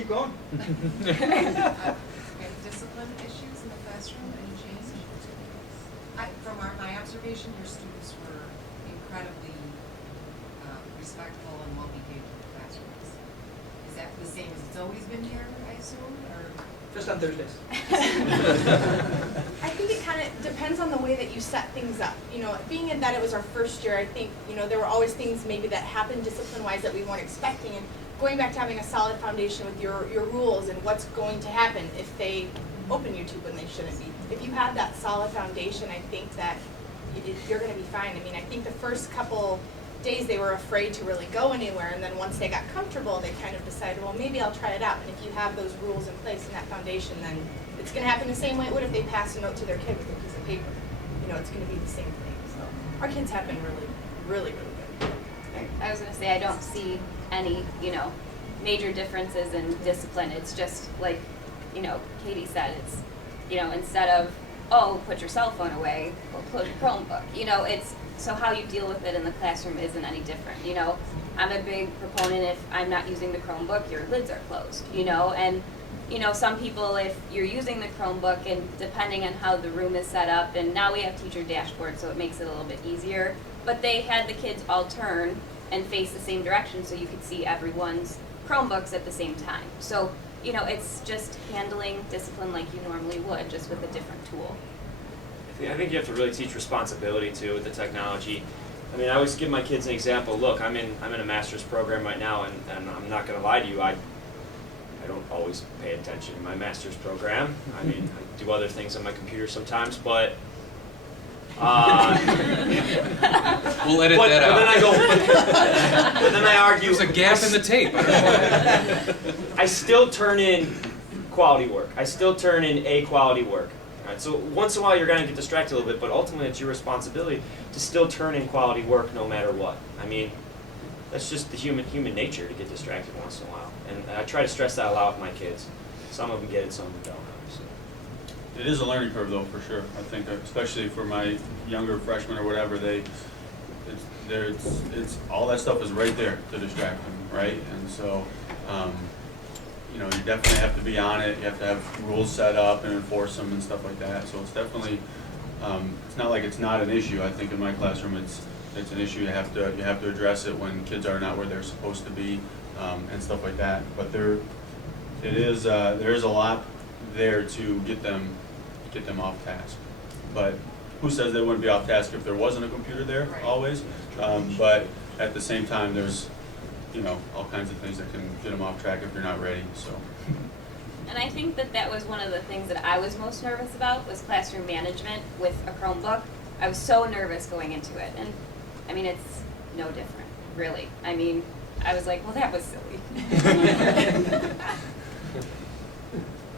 keep going. Discipline issues in the classroom, any change? From my observation, your students were incredibly respectful and well-behaved in the classrooms. Is that the same as it's always been here, I assume, or? Just on Thursdays. I think it kind of depends on the way that you set things up. You know, being in that it was our first year, I think, you know, there were always things maybe that happened discipline-wise that we weren't expecting. And going back to having a solid foundation with your rules and what's going to happen if they open YouTube when they shouldn't be. If you have that solid foundation, I think that you're going to be fine. I mean, I think the first couple days they were afraid to really go anywhere, and then once they got comfortable, they kind of decided, well, maybe I'll try it out. And if you have those rules in place and that foundation, then it's going to happen the same way it would if they passed a note to their kid with a piece of paper. You know, it's going to be the same thing. So our kids have been really, really, really good. I was going to say, I don't see any, you know, major differences in discipline. It's just like, you know, Katie said, it's, you know, instead of, oh, put your cell phone away, or close your Chromebook, you know, it's, so how you deal with it in the classroom isn't any different, you know. I'm a big proponent, if I'm not using the Chromebook, your lids are closed, you know, and, you know, some people, if you're using the Chromebook and depending on how the room is set up, and now we have teacher dashboards, so it makes it a little bit easier, but they had the kids all turn and face the same direction so you could see everyone's Chromebooks at the same time. So, you know, it's just handling discipline like you normally would, just with a different tool. I think you have to really teach responsibility too with the technology. I mean, I always give my kids an example. Look, I'm in a master's program right now, and I'm not going to lie to you. I don't always pay attention in my master's program. I mean, I do other things on my computer sometimes, but We'll edit that out. Then I go, but then I argue. There's a gap in the tape. I don't know. I still turn in quality work. I still turn in A quality work. All right, so once in a while you're going to get distracted a little bit, but ultimately it's your responsibility to still turn in quality work no matter what. I mean, that's just the human nature to get distracted once in a while. And I try to stress that a lot with my kids. Some of them get it, some of them don't, obviously. It is a learning curve, though, for sure. I think, especially for my younger freshmen or whatever, it's all that stuff is right there to distract them, right? And so, you know, you definitely have to be on it. You have to have rules set up and enforce them and stuff like that. So it's definitely, it's not like it's not an issue. I think in my classroom, it's an issue. You have to address it when kids are not where they're supposed to be, and stuff like that. But there is a lot there to get them off task. But who says they wouldn't be off task if there wasn't a computer there? Right. Always. But at the same time, there's, you know, all kinds of things that can get them off track if you're not ready. So. And I think that was one of the things that I was most nervous about, was classroom management with a Chromebook. I was so nervous going into it, and I mean, it's no different, really. I mean, I was like, well, that was silly.